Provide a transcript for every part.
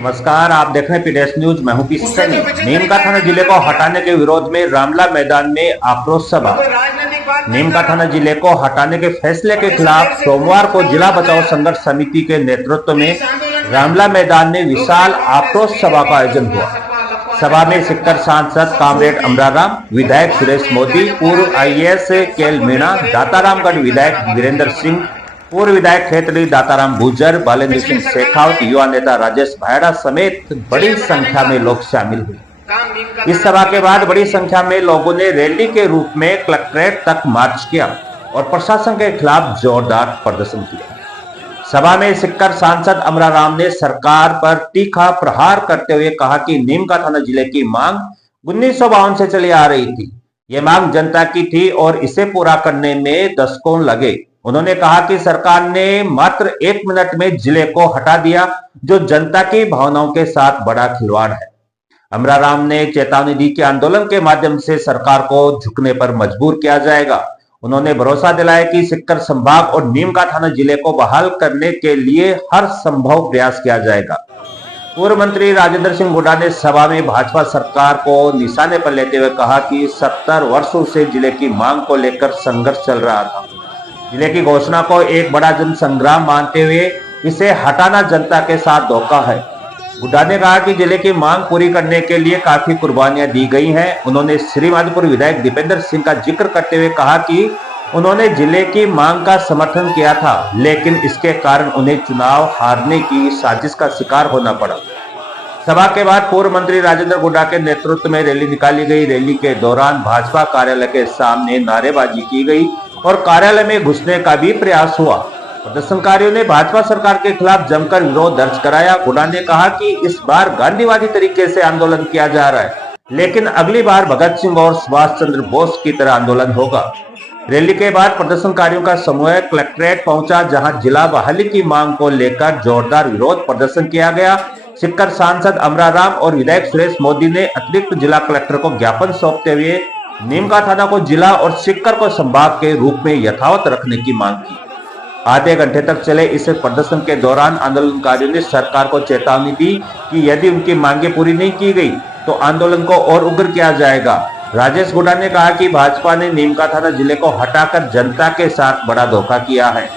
नमस्कार, आप देख रहे हैं पीडीएस न्यूज। मैं हूं पी सनी। नीमका थाना जिले को हटाने के विरोध में रामला मैदान में आक्रोश सभा। नीमका थाना जिले को हटाने के फैसले के खिलाफ सोमवार को जिला बचाओ संघर्ष समिति के नेतृत्व में रामला मैदान में विशाल आक्रोश सभा का आयोजन हुआ। सभा में सिक्कर सांसद कामरेड अमराराम, विधायक सुरेश मोदी, पूर्व आईएएस केएल मीणा, दातारामगढ़ विधायक वीरेंद्र सिंह, पूर्व विधायक खेतड़ी दाताराम गुजर, बालेंद्र सिंह शेखावत, युवा नेता राजेश भायड़ा समेत बड़ी संख्या में लोग शामिल हुए। इस सभा के बाद बड़ी संख्या में लोगों ने रैली के रूप में कलेक्ट्रेट तक मार्च किया और प्रशासन के खिलाफ जोरदार प्रदर्शन किया। सभा में सिक्कर सांसद अमराराम ने सरकार पर तीखा प्रहार करते हुए कहा कि नीमका थाना जिले की मांग 1952 से चली आ रही थी। ये मांग जनता की थी और इसे पूरा करने में दशकों लगे। उन्होंने कहा कि सरकार ने मात्र 1 मिनट में जिले को हटा दिया, जो जनता की भावनाओं के साथ बड़ा खिलवाड़ है। अमराराम ने चेतावनी दी कि आंदोलन के माध्यम से सरकार को झुकने पर मजबूर किया जाएगा। उन्होंने भरोसा दिलाया कि सिक्कर संभाग और नीमका थाना जिले को बहाल करने के लिए हर संभव प्रयास किया जाएगा। पूर्व मंत्री राजेंद्र सिंह हुड्डा ने सभा में भाजपा सरकार को निशाने पर लेते हुए कहा कि 70 वर्षों से जिले की मांग को लेकर संघर्ष चल रहा था। जिले की घोषणा को एक बड़ा जन संग्राम मानते हुए इसे हटाना जनता के साथ धोखा है। हुड्डा ने कहा कि जिले की मांग पूरी करने के लिए काफी कुर्बानियां दी गई हैं। उन्होंने श्रीमाधोपुर विधायक दीपेंद्र सिंह का जिक्र करते हुए कहा कि उन्होंने जिले की मांग का समर्थन किया था, लेकिन इसके कारण उन्हें चुनाव हारने की साजिश का शिकार होना पड़ा। सभा के बाद पूर्व मंत्री राजेंद्र हुड्डा के नेतृत्व में रैली निकाली गई। रैली के दौरान भाजपा कार्यालय के सामने नारेबाजी की गई और कार्यालय में घुसने का भी प्रयास हुआ। प्रदर्शनकारियों ने भाजपा सरकार के खिलाफ जमकर विरोध दर्ज कराया। हुड्डा ने कहा कि इस बार गांधीवादी तरीके से आंदोलन किया जा रहा है, लेकिन अगली बार भगत सिंह और सुभाष चंद्र बोस की तरह आंदोलन होगा। रैली के बाद प्रदर्शनकारियों का समूह कलेक्ट्रेट पहुंचा, जहां जिला बहाली की मांग को लेकर जोरदार विरोध प्रदर्शन किया गया। सिक्कर सांसद अमराराम और विधायक सुरेश मोदी ने अतिरिक्त जिला कलेक्टर को ज्ञापन सौंपते हुए नीमका थाना को जिला और सिक्कर को संभाग के रूप में यथावत रखने की मांग की। आधे घंटे तक चले इस प्रदर्शन के दौरान आंदोलनकारियों ने सरकार को चेतावनी दी कि यदि उनकी मांगें पूरी नहीं की गई तो आंदोलन को और उग्र किया जाएगा। राजेश हुड्डा ने कहा कि भाजपा ने नीमका थाना जिले को हटाकर जनता के साथ बड़ा धोखा किया है।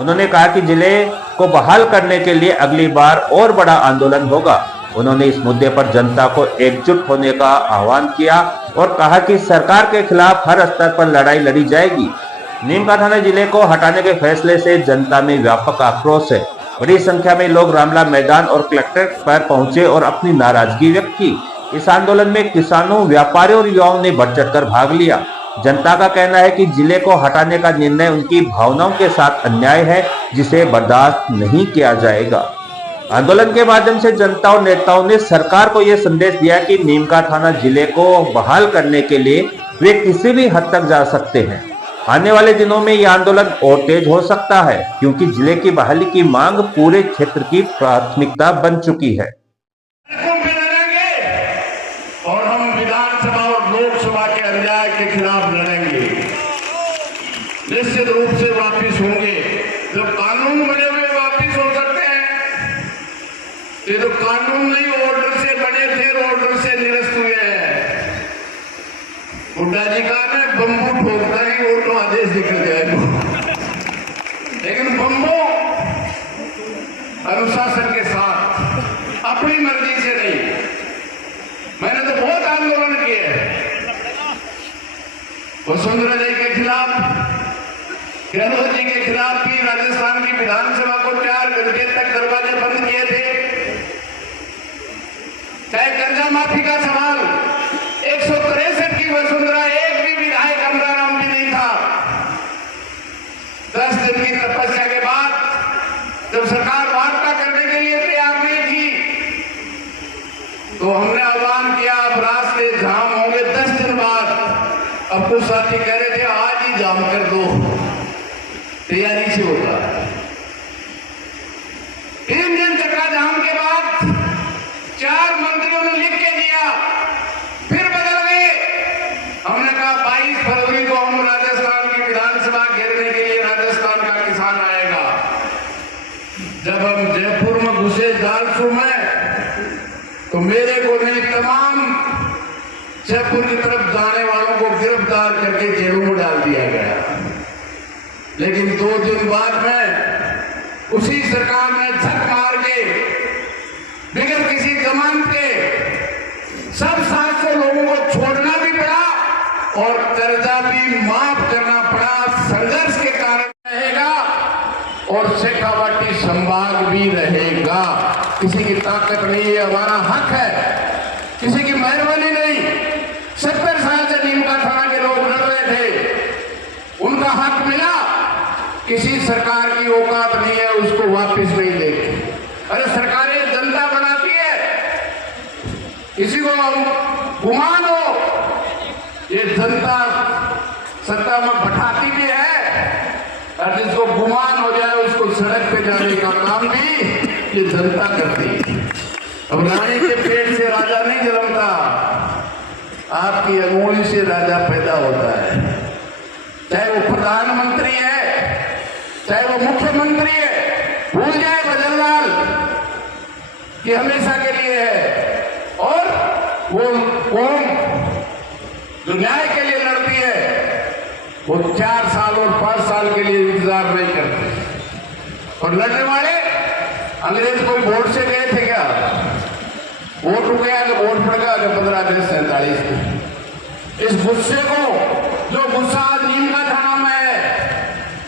उन्होंने कहा कि जिले को बहाल करने के लिए अगली बार और बड़ा आंदोलन होगा। उन्होंने इस मुद्दे पर जनता को एकजुट होने का आह्वान किया और कहा कि सरकार के खिलाफ हर स्तर पर लड़ाई लड़ी जाएगी। नीमका थाना जिले को हटाने के फैसले से जनता में व्यापक आक्रोश है। बड़ी संख्या में लोग रामला मैदान और कलेक्ट्रेट पर पहुंचे और अपनी नाराजगी व्यक्त की। इस आंदोलन में किसानों, व्यापारियों और युवाओं ने बढ़ चढ़कर भाग लिया। जनता का कहना है कि जिले को हटाने का निर्णय उनकी भावनाओं के साथ अन्याय है, जिसे बर्दाश्त नहीं किया जाएगा। आंदोलन के माध्यम से जनता और नेताओं ने सरकार को यह संदेश दिया कि नीमका थाना जिले को बहाल करने के लिए वे किसी भी हद तक जा सकते हैं। आने वाले दिनों में यह आंदोलन और तेज हो सकता है, क्योंकि जिले की बहाली की मांग पूरे क्षेत्र की प्राथमिकता बन चुकी है। और हम विधानसभा और लोकसभा के अन्याय के खिलाफ लड़ेंगे। निश्चित रूप से वापिस होंगे। जब कानून बने हुए वापिस हो सकते हैं, ये तो कानून नहीं ऑर्डर से बने थे, ऑर्डर से निरस्त हुए हैं। हुड्डा जी का ना बम्बू ठोकता ही वो तो आदेश निकल जाएगा, लेकिन बम्बू अनुशासन के साथ, अपनी मर्जी से नहीं। मैंने तो बहुत आंदोलन किए वसुंधरा जी के खिलाफ, गहलोत जी के खिलाफ भी। राजस्थान की विधानसभा को 4 घंटे तक दरवाजे बंद किए थे। चाहे कर्जा माफी का सवाल, 163 की वसुंधरा, एक भी विधायक अमराराम भी नहीं था। 10 दिन की तपस्या के बाद जब सरकार वार्ता करने के लिए तैयार नहीं थी, तो हमने आह्वान किया अब रास्ते जाम होंगे 10 दिन बाद। अब कुछ साथी कह रहे थे आज ही जाम कर दो, तैयारी से होता। 3 दिन चक्का जाम के बाद 4 मंत्रियों ने लिख के दिया, फिर बदल गए। हमने कहा 22 फरवरी को हम राजस्थान की विधानसभा घेरने के लिए राजस्थान का किसान आएगा। जब हम जयपुर में घुसे जालसू में, तो मेरे को नहीं, तमाम जयपुर की तरफ जाने वालों को गिरफ्तार करके जेलों में डाल दिया गया। लेकिन 2 दिन बाद में उसी सरकार ने झक मार के बिगड़ किसी जमानत के सब 700 लोगों को छोड़ना भी पड़ा और कर्जा भी माफ करना पड़ा। संघर्ष के कारण रहेगा और शेखावाटी संभाग भी रहेगा। किसी की ताकत नहीं है, हमारा हक है, किसी की मेहरबानी नहीं। 70 साल से नीमका थाना के लोग लड़ रहे थे, उनका हक मिला। किसी सरकार की औकात नहीं है उसको वापस नहीं देगी। अरे सरकारें जनता बनाती है, किसी को गुमान हो, ये जनता सत्ता में बैठाती भी है और जिसको गुमान हो जाए उसको सड़क पे जाने का काम भी ये जनता करती है। अब रानी के पेट से राजा नहीं जन्मता, आपकी अंगुली से राजा पैदा होता है। चाहे वो प्रधानमंत्री है, चाहे वो मुख्यमंत्री है, भूल जाए भजनलाल कि हमेशा के लिए है। और वो कौन जो न्याय के लिए लड़ती है वो 4 साल और 5 साल के लिए इंतजार नहीं करते। और लड़ने वाले अंग्रेज कोई वोट से गए थे क्या? वोट रुक गया कि वोट पड़ गया 15 अगस्त 47 को। इस गुस्से को, जो गुस्सा आज नीमका थाना में है,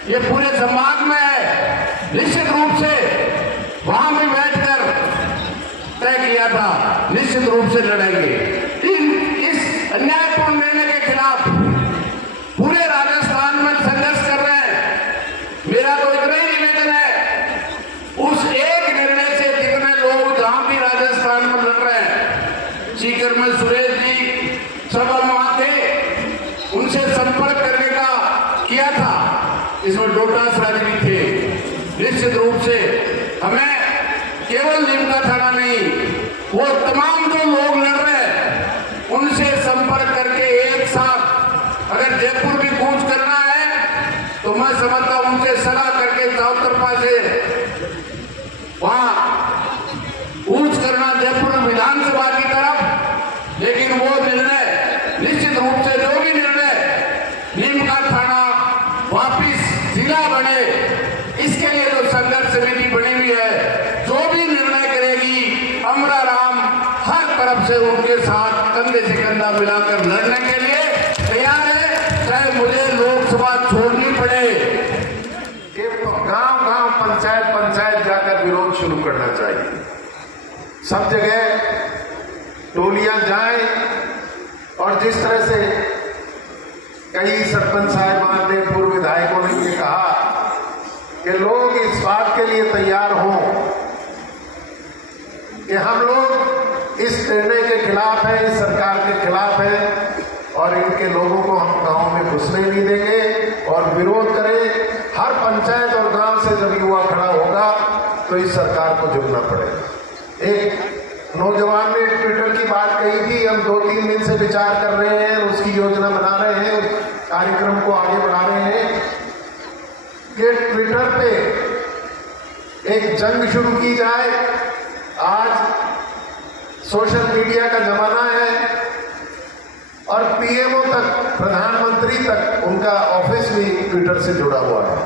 ये पूरे संभाग में है, निश्चित रूप से वहां भी बैठकर तय किया था, निश्चित रूप से लड़ेंगे। इस अन्यायपूर्ण निर्णय के खिलाफ पूरे राजस्थान में संघर्ष कर रहे हैं। मेरा तो इतना ही निवेदन है, उस एक निर्णय से जितने लोग जहां भी राजस्थान में लड़ रहे हैं, सीकर में सुरेश जी सब वहां थे, उनसे संपर्क करने का किया था। इसमें डोटास राज भी थे। निश्चित रूप से हमें केवल नीमका थाना नहीं, वो तमाम जो लोग लड़ रहे हैं उनसे संपर्क करके एक साथ अगर जयपुर भी कूच करना है तो मैं समझता हूं उनसे सलाह करके चौतरफा से वहां कूच करना जयपुर विधानसभा की तरफ। लेकिन वो निर्णय निश्चित रूप से, जो भी निर्णय नीमका थाना वापिस जिला बने, इसके लिए जो संघर्ष समिति बनी हुई है, जो भी निर्णय करेगी, अमरा राम हर तरफ से उनके साथ कंधे से कंधा मिलाकर लड़ने के लिए तैयार है, चाहे मुझे लोकसभा छोड़नी पड़े। गांव गांव, पंचायत पंचायत जाकर विरोध शुरू करना चाहिए। सब जगह टोलियां जाएं और जिस तरह से कई सरपंच साहिबान ने, पूर्व विधायकों ने ये कहा कि लोग इस बात के लिए तैयार हों कि हम लोग इस निर्णय के खिलाफ हैं, इस सरकार के खिलाफ हैं और इनके लोगों को हम गांव में घुसने नहीं देंगे और विरोध करें। हर पंचायत और गांव से जब युवा खड़ा होगा तो इस सरकार को झुकना पड़ेगा। एक नौजवान ने ट्विटर की बात कही थी, हम 2-3 दिन से विचार कर रहे हैं, उसकी योजना बना रहे हैं, कार्यक्रम को आगे बढ़ा रहे हैं कि ट्विटर पे एक जंग शुरू की जाए। आज सोशल मीडिया का जमाना है और पीएमओ तक, प्रधानमंत्री तक, उनका ऑफिस भी ट्विटर से जुड़ा हुआ है।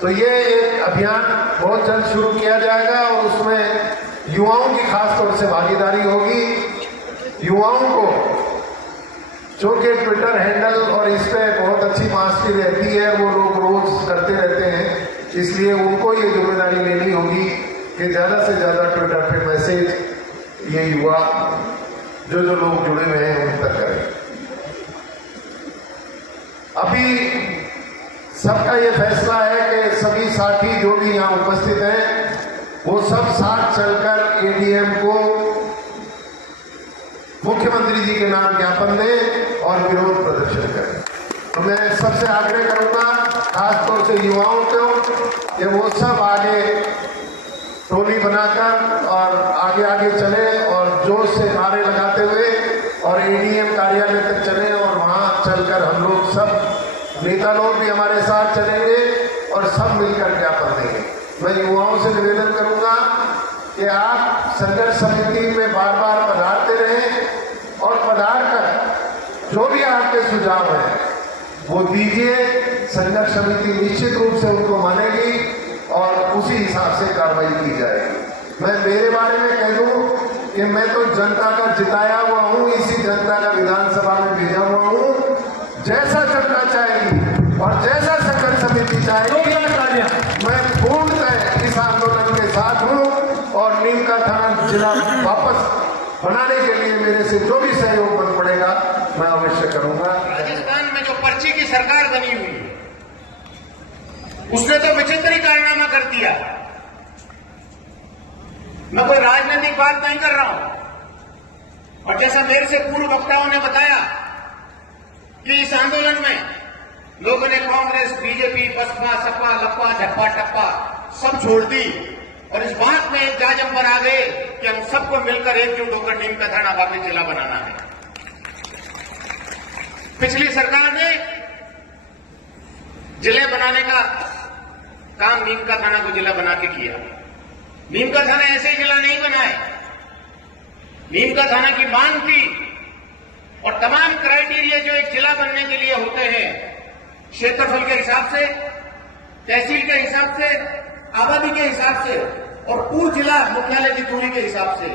तो ये एक अभियान बहुत जल्द शुरू किया जाएगा और उसमें युवाओं की खास तौर से भागीदारी होगी। युवाओं को, जो कि ट्विटर हैंडल और इस पर बहुत अच्छी मास्टरी रहती है, वो लोग रोज करते रहते हैं, इसलिए उनको ये जिम्मेदारी लेनी होगी कि ज़्यादा से ज़्यादा ट्विटर पे मैसेज ये युवा जो लोग जुड़े हुए हैं उन तक करें। अभी सबका ये फैसला है कि सभी साथी जो भी यहाँ उपस्थित हैं वो सब साथ चलकर एडीएम को मुख्यमंत्री जी के नाम ज्ञापन दें और विरोध प्रदर्शन करें। तो मैं सबसे आग्रह करूंगा, खासतौर से युवाओं को, कि वो सब आगे टोली बनाकर और आगे आगे चले और जोश से नारे लगाते हुए और एडीएम कार्यालय तक चले और वहाँ चलकर हम लोग सब नेता लोग भी हमारे साथ चलेंगे और सब मिलकर ज्ञापन देंगे। मैं युवाओं से निवेदन करूंगा कि आप संघर्ष समिति में बार बार पधारते रहें और पधार कर जो भी आपके सुझाव हैं वो दीजिए। संघर्ष समिति निश्चित रूप से उनको मानेगी और उसी हिसाब से कार्रवाई की जाएगी। मैं मेरे बारे में कह दूं कि मैं तो जनता का जिताया हुआ हूं, इसी जनता का विधानसभा में भेजा हुआ हूं। जैसा जनता चाहेगी और जैसा संघर्ष समिति चाहेगी, मैं पूर्णतः इस आंदोलन के साथ हूं और नीम का थाना जिला वापस बनाने के लिए मेरे से जो भी सहयोग बन पड़ेगा मैं अवश्य करूंगा। राजस्थान में जो पर्ची की सरकार बनी हुई है उसने तो विचित्र ही कारनामा कर दिया। मैं कोई राजनीतिक बात नहीं कर रहा हूं और जैसा मेरे से पूर्व वक्ताओं ने बताया कि इस आंदोलन में लोगों ने कांग्रेस, बीजेपी, बसपा, सपा, लपा, झप्पा, टप्पा सब छोड़ दी और इस बात में एक जाजम पर आ गए कि हम सबको मिलकर एकजुट होकर नीम का थाना वापस जिला बनाना है। पिछली सरकार ने जिले बनाने का काम नीम का थाना को जिला बना के किया। नीम का थाना ऐसे ही जिला नहीं बनाए, नीम का थाना की मांग थी और तमाम क्राइटेरिया जो एक जिला बनने के लिए होते हैं, क्षेत्रफल के हिसाब से, तहसील के हिसाब से, आबादी के हिसाब से और पूर्व जिला मुख्यालय की दूरी के हिसाब से।